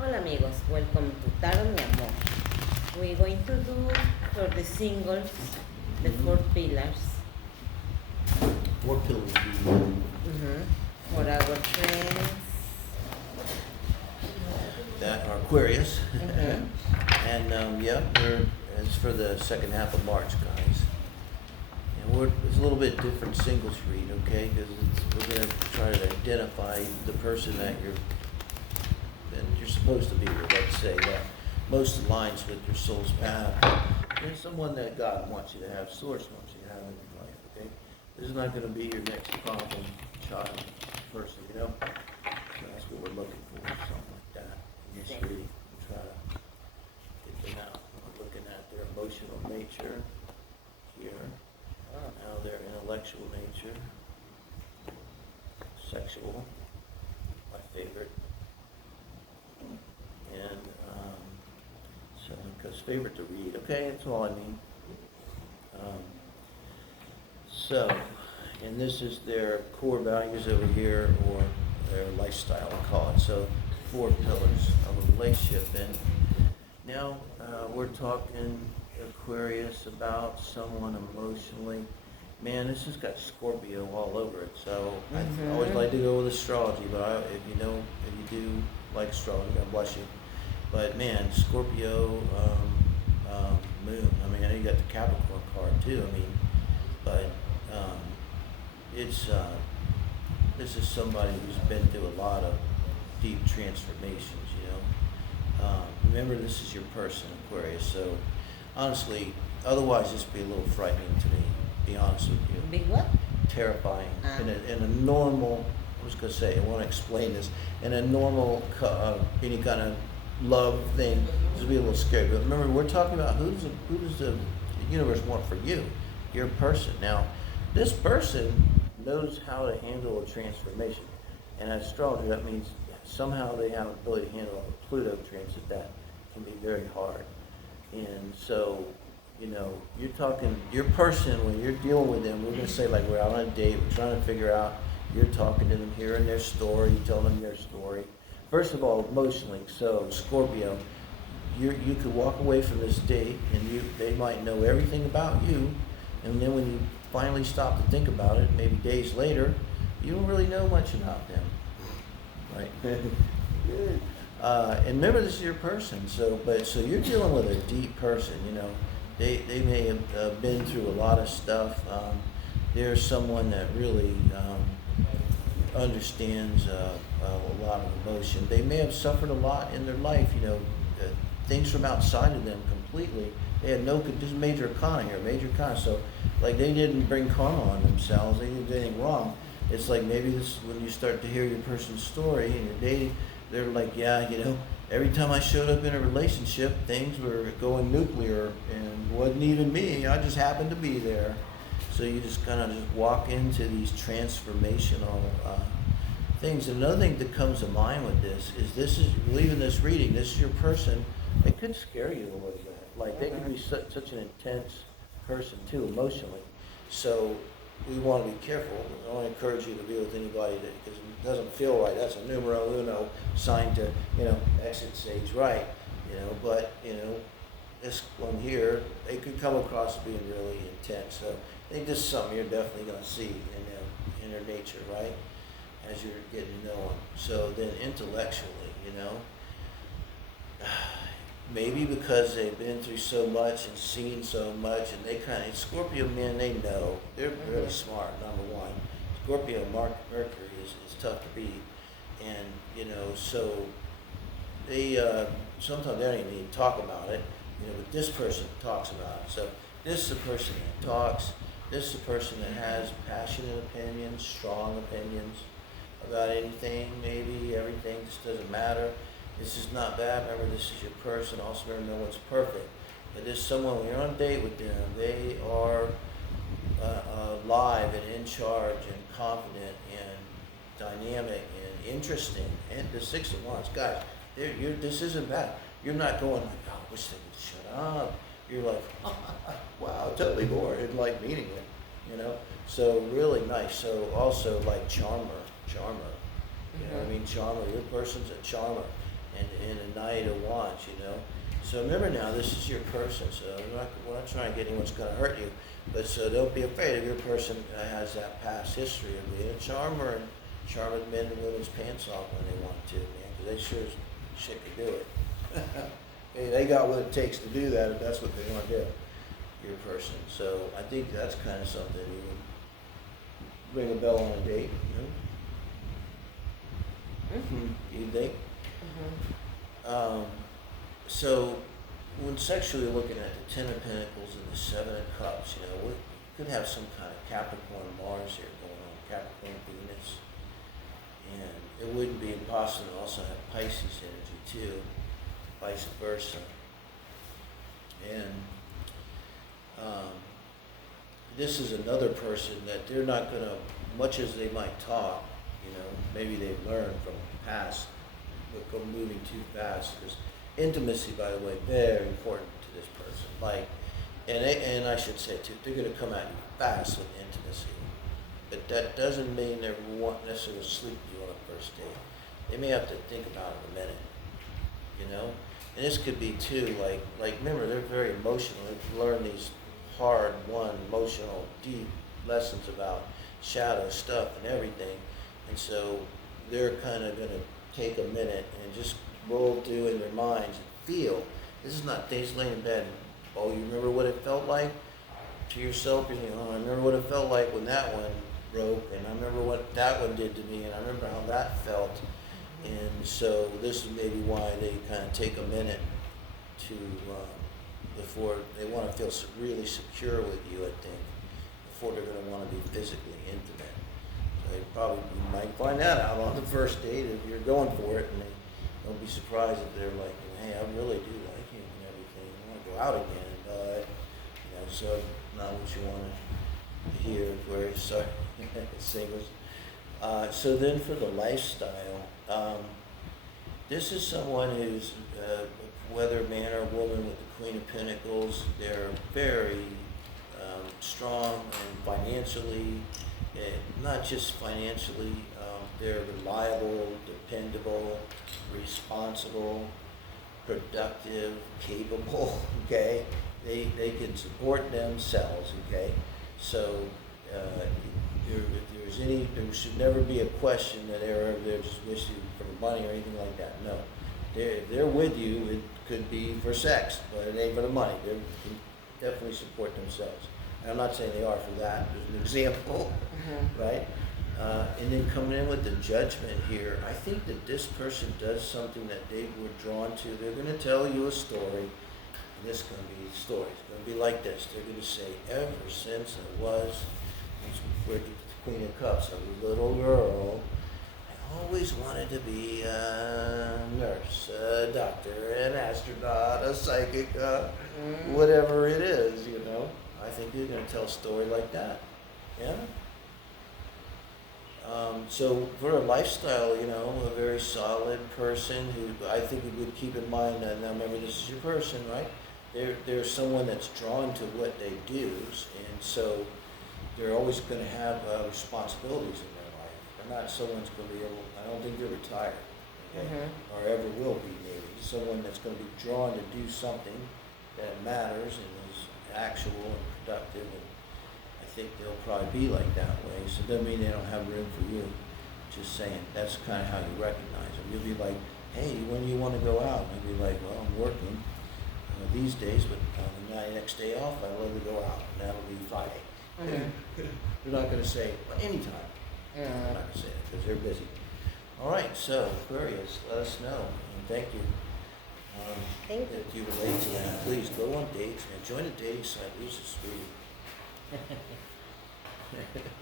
Hola amigos, welcome to Tarot Mi Amor. We're going to do for the singles the four pillars. Four pillars. For our friends. That are Aquarius. And it's for the second half of March, guys. And it's a little bit different singles read, okay? Because we're going to try to identify the person that you're supposed to be with. Let's say that most aligns with your soul's path. There's someone that God wants you to have, Source wants you to have in your life, okay? This is not going to be your next problem child person, you know? So that's what we're looking for, something like that in this reading. We'll try to get them out. We're looking at their emotional nature here. Now their intellectual nature, sexual, my favorite. And so, because favorite to read, okay, that's all I mean. And this is their core values over here, or their lifestyle, I call it. So, four pillars of a relationship. And now we're talking Aquarius about someone emotionally. Man, this has got Scorpio all over it. So I always like to go with astrology, but if you do like astrology, God bless you. But man, Scorpio, moon. I mean, I know you got the Capricorn card too. I mean, but this is somebody who's been through a lot of deep transformations. Remember, this is your person, Aquarius. So honestly, otherwise, this would be a little frightening to me. Be honest with you. Big what? Terrifying. In a normal, I was going to say, I want to explain this. In a normal, any kind of love thing, this would be a little scary. But remember, we're talking about who does the universe want for you, your person. Now, this person knows how to handle a transformation. And as astrology, that means somehow they have the ability to handle a Pluto transit that can be very hard. And so, you're talking, your person, when you're dealing with them, we're going to say like we're out on a date, we're trying to figure out, you're talking to them, hearing their story, you tell them their story. First of all, emotionally, so Scorpio, you could walk away from this date and they might know everything about you, and then when you finally stop to think about it, maybe days later, you don't really know much about them, right? And remember, this is your person, so you're dealing with a deep person, They may have been through a lot of stuff. They're someone that really understands a lot of emotion. They may have suffered a lot in their life, things from outside of them completely. They had this is major arcana here, major arcana. So, like, they didn't bring karma on themselves. They didn't do anything wrong. It's like maybe this when you start to hear your person's story and you're dating, they're like, every time I showed up in a relationship, things were going nuclear and wasn't even me. I just happened to be there. So you just kind of just walk into these transformational things. And another thing that comes to mind with this is leaving this reading, this is your person. It could scare you a little bit. Like they could be such an intense person too, emotionally. So we want to be careful. I want to encourage you to be with anybody that, because it doesn't feel right. That's a numero uno sign to, exit stage right. But this one here, they could come across as being really intense. So I think this is something you're definitely going to see in their nature, right? As you're getting to know them. So then intellectually, maybe because they've been through so much and seen so much, and they Scorpio men, they know. They're really smart, number one. Scorpio Mercury is tough to beat. And, so they, sometimes they don't even need to talk about it, but this person talks about it. So this is a person that talks. This is a person that has passionate opinions, strong opinions about anything, maybe everything, just doesn't matter. This is not bad. Remember, this is your person. Also, remember, no one's perfect. But there's someone, when you're on a date with them, they are live and in charge and confident and dynamic and interesting. And the Six of Wands, guys, this isn't bad. You're not going like, oh, I wish they would shut up. You're like, oh, wow, totally bored. It's like meeting them, So really nice. So also like charmer. You know what I mean? Charmer. Your person's a charmer. and a Knight of Wands, you know. So remember now, this is your person, so we're not trying to get anyone's going to hurt you, but so don't be afraid if your person has that past history of being a charmer and charming men and women's pants off when they want to, man, because they sure as shit can do it. Hey, they got what it takes to do that if that's what they want to do, your person. So I think that's kind of something you would ring a bell on a date, you know? You think? So when sexually looking at the Ten of Pentacles and the Seven of Cups, you know, we could have some kind of Capricorn Mars here going on, Capricorn Venus. And it wouldn't be impossible to also have Pisces energy too, vice versa. And this is another person that they're not going to, much as they might talk, you know, maybe they've learned from the past, but go moving too fast. Because intimacy, by the way, very important to this person. Like, and I should say too, they're going to come at you fast with intimacy. But that doesn't mean they won't necessarily sleep with you on a first date. They may have to think about it a minute, you know? And this could be too, like remember, they're very emotional. They've learned these hard-won, emotional, deep lessons about shadow stuff and everything. And so they're kind of going to take a minute and just roll through in their minds and feel. This is not they just laying in bed and, oh, you remember what it felt like? To yourself, you're thinking, oh, I remember what it felt like when that one broke, and I remember what that one did to me, and I remember how that felt. And so this is maybe why they kind of take a minute to, before they want to feel really secure with you, I think, before they're going to want to be physically intimate. So they probably, you might find that out on the first date if you're going for it, and they don't be surprised if they're like, hey, I really do like you and everything. I want to go out again, but, you know, so not what you want to hear, Aquarius, sorry, singles. So then for the lifestyle, this is someone who's, whether man or woman with the Queen of Pentacles, they're very strong and financially, not just financially, they're reliable, dependable, responsible, productive, capable, okay? They can support themselves, okay? So there should never be a question that they're just with you for the money or anything like that. No, if they're with you, it could be for sex, but it ain't for the money. They can definitely support themselves. And I'm not saying they are for that. There's an example, right? And then coming in with the Judgment here, I think that this person does something that they were drawn to. They're going to tell you a story, and this is going to be the story. It's going to be like this. They're going to say, ever since I was with the Queen of Cups, a little girl, I always wanted to be a nurse, a doctor, an astronaut, a psychic, whatever it is, you know. I think you're going to tell a story like that, yeah? So for a lifestyle, you know, a very solid person who I think we would keep in mind that, now remember, this is your person, right? They're someone that's drawn to what they do, and so they're always going to have responsibilities in their life. They're not someone's going to be able, I don't think they're retired, okay? Or ever will be, maybe. Someone that's going to be drawn to do something that matters and is actual and productive, and I think they'll probably be like that way. So it doesn't mean they don't have room for you. Just saying, that's kind of how you recognize them. You'll be like, hey, when do you want to go out? And you'll be like, well, I'm working these days, but the next day off, I love to go out, and that'll be Friday. They're not going to say, well, anytime. They're not going to say it because they're busy. All right, so Aquarius, let us know, and thank you. Thank you. If you relate to that, please go on dates, man. Join a dating site. These are sweet.